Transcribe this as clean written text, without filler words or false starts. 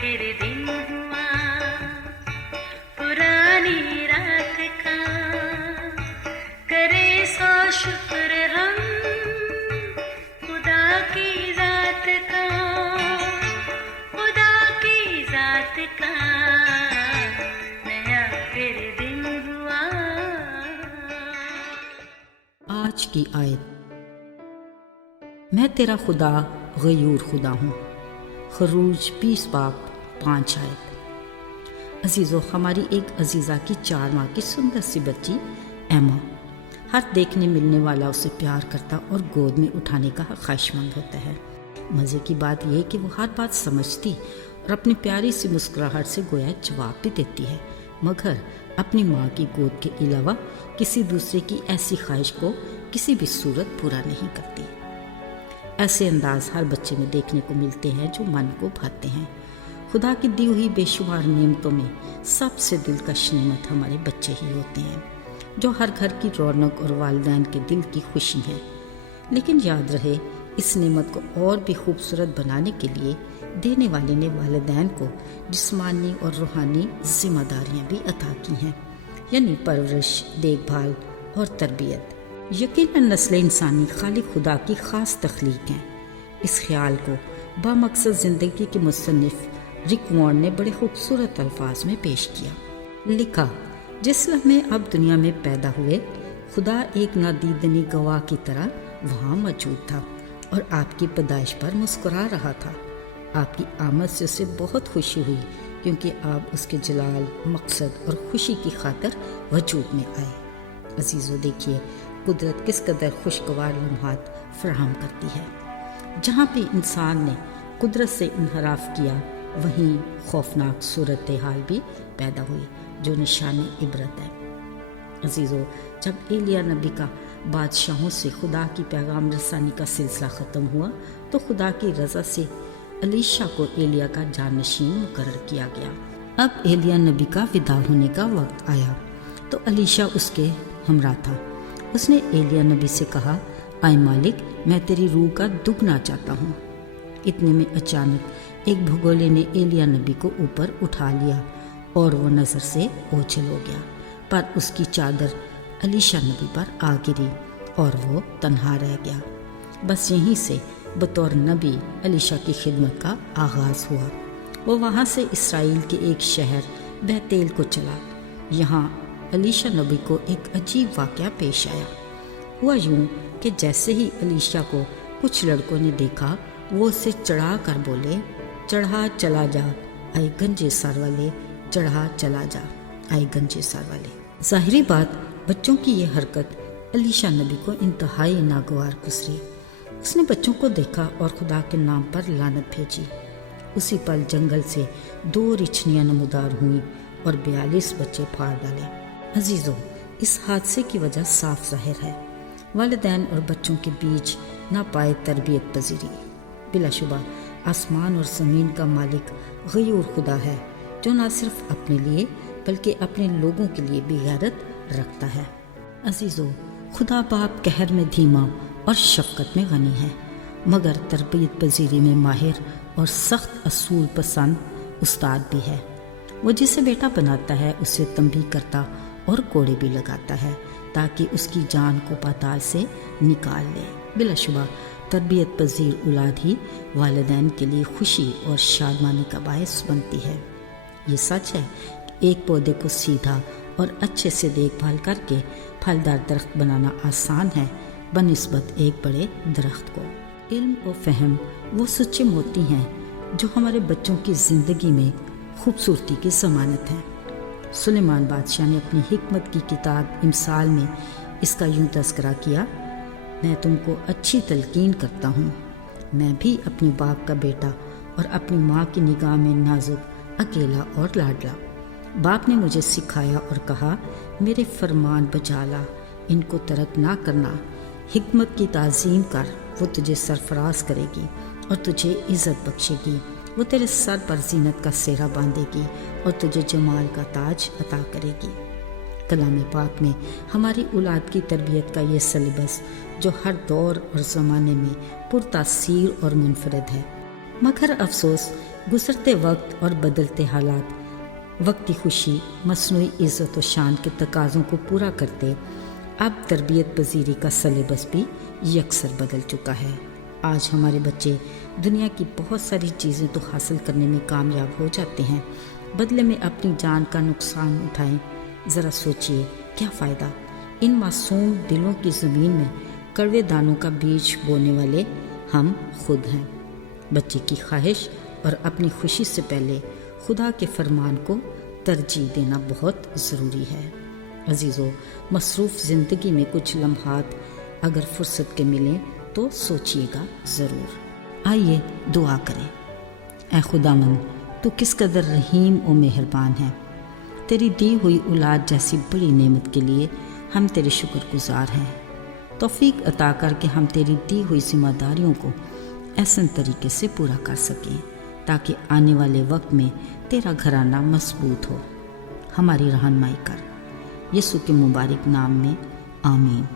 फिर दिन हुआ पुरानी रात का, करे सो शुक्र हम खुदा की जात का, खुदा की जात का, नया फिर दिन हुआ। आज की आयत, मैं तेरा खुदा गयूर खुदा हूँ। खरूज 20 बाब 5 आयत। अजीज़ों, हमारी एक अजीज़ा की 4 माह की सुंदर सी बच्ची एमा, हर देखने मिलने वाला उसे प्यार करता और गोद में उठाने का ख्वाहिशमंद होता है। मज़े की बात यह कि वो हर बात समझती और अपनी प्यारी सी मुस्कुराहट से गोया जवाब भी देती है, मगर अपनी माँ की गोद के अलावा किसी दूसरे की ऐसी ख्वाहिश को किसी भी सूरत पूरा नहीं करती। ऐसे अंदाज हर बच्चे में देखने को मिलते हैं जो मन को भाते हैं। खुदा की दी हुई बेशुमार नेमतों में सबसे दिलकश नेमत हमारे बच्चे ही होते हैं, जो हर घर की रौनक और वालिदैन के दिल की खुशी है। लेकिन याद रहे, इस नेमत को और भी खूबसूरत बनाने के लिए देने वाले ने वालिदैन को जिस्मानी और रूहानी जिम्मेदारियां भी अता की हैं, यानी परवरिश, देखभाल और तरबियत। यकीनन नस्ल इंसानी खालिक खुदा की ख़ास तख्लीक है। इस ख्याल को बामकसद ज़िंदगी के मुसन्निफ़ रिक वॉर्न ने बड़े खूबसूरत अल्फाज में पेश किया। लिखा, जिस लम्हे अब दुनिया में पैदा हुए, खुदा एक नादीदनी गवाह की तरह वहाँ मौजूद था और आपकी पैदाइश पर मुस्कुरा रहा था। आपकी आमद से उसे बहुत खुशी हुई, क्योंकि आप उसके जलाल, मकसद और खुशी की खातिर वजूद में आए। अजीज़ों, देखिए कुदरत किस कदर खुशगवार लम्हात फराहम करती है। जहाँ भी इंसान ने कुदरत से इनहराफ किया, वहीं खौफनाक सूरत हाल भी पैदा हुई, जो निशान इबरत है। अजीज़ों, जब एलिया नबी का बादशाहों से खुदा की पैगाम रसानी का सिलसिला ख़त्म हुआ, तो खुदा की रज़ा से अलीशा को एलिया का जानशीन मुकर्रर किया गया। अब एलिया नबी का विदा होने का वक्त आया, तो अलीशा उसके हमरा था। उसने एलिया नबी से कहा, आए मालिक, मैं तेरी रूह का दुगना चाहता हूँ। इतने में अचानक एक भगोले ने एलिया नबी को ऊपर उठा लिया और वो नज़र से ओझल हो गया, पर उसकी चादर अलीशा नबी पर आ गिरी और वो तन्हा रह गया। बस यहीं से बतौर नबी अलीशा की खिदमत का आगाज़ हुआ। वो वहाँ से इसराइल के एक शहर बेतेल को चला। यहाँ अलीशा नबी को एक अजीब वाक़या पेश आया। हुआ यूँ कि जैसे ही अलीशा को कुछ लड़कों ने देखा, वो उससे चढ़ा कर बोले, चढ़ा चला जा आए गंजे सर वाले, चढ़ा चला जा आए गंजे सर वाले। ज़ाहिरी बात, बच्चों की ये हरकत अलीशा नबी को इंतहाई नागवार गुजरी। उसने बच्चों को देखा और खुदा के नाम पर लानत भेजी। उसी पल जंगल से 2 रिछनियाँ नमूदार हुईं और 42 बच्चे फाड़ डाले। अजीज़ों, इस हादसे की वजह साफ ज़ाहिर है, वालिदैन और बच्चों के बीच नापाए तरबियत पजीरी। बिलाशुबा आसमान और ज़मीन का मालिक गयूर खुदा है, जो न सिर्फ अपने लिए बल्कि अपने लोगों के लिए भी गैरत रखता है। अजीज़ों, खुदा बाप कहर में धीमा और शफ़क़त में गनी है, मगर तरबियत पजीरी में माहिर और सख्त असूल पसंद उस्ताद भी है। वो जिसे बेटा बनाता है, उसे तंबीह करता और कोड़े भी लगाता है, ताकि उसकी जान को पाताल से निकाल ले। बिलाशुबा तरबियत पजीर औलाद ही वालिदैन के लिए खुशी और शादमानी का बायस बनती है। ये सच है कि एक पौधे को सीधा और अच्छे से देखभाल करके फलदार दरख्त बनाना आसान है बनिस्बत एक बड़े दरख्त को। इल्म और फहम वो सच्चे मोती हैं जो हमारे बच्चों की ज़िंदगी में खूबसूरती की ज़मानत है। सुलेमान बादशाह ने अपनी हिकमत की किताब इमसाल में इसका यूं तज़किरा किया, मैं तुमको अच्छी तलकीन करता हूँ। मैं भी अपने बाप का बेटा और अपनी माँ की निगाह में नाजुक, अकेला और लाडला। बाप ने मुझे सिखाया और कहा, मेरे फरमान बजा ला, इनको तरक ना करना। हिकमत की ताज़ीम कर, वो तुझे सरफराज करेगी और तुझे इज़्ज़त बख्शेगी। वो तेरे सर पर जीनत का सेहरा बांधेगी और तुझे जमाल का ताज अता करेगी। कलाम पाक में हमारी औलाद की तरबियत का ये सिलेबस, जो हर दौर और ज़माने में पुरतासीर और मुनफरद है, मगर अफसोस गुजरते वक्त और बदलते हालात वक्ती खुशी मसनूई इज़्ज़त व शान के तकाज़ों को पूरा करते अब तरबियत पजीरी का सिलेबस भी यकसर बदल चुका है। आज हमारे बच्चे दुनिया की बहुत सारी चीज़ें तो हासिल करने में कामयाब हो जाते हैं, बदले में अपनी जान का नुकसान उठाएं। ज़रा सोचिए क्या फ़ायदा। इन मासूम दिलों की ज़मीन में कड़वे दानों का बीज बोने वाले हम खुद हैं। बच्चे की ख्वाहिश और अपनी खुशी से पहले खुदा के फरमान को तरजीह देना बहुत ज़रूरी है। अजीज़ों, मसरूफ़ ज़िंदगी में कुछ लम्हात अगर फुर्सत के मिलें तो सोचिएगा ज़रूर। आइए दुआ करें। ऐ खुदावन, तू किस कदर रहीम और मेहरबान है। तेरी दी हुई औलाद जैसी बड़ी नेमत के लिए हम तेरे शुक्रगुजार हैं। तौफीक अता करके हम तेरी दी हुई जिम्मेदारियों को ऐसे तरीके से पूरा कर सकें ताकि आने वाले वक्त में तेरा घराना मजबूत हो। हमारी रहनुमाई कर, यीशु के मुबारक नाम में, आमीन।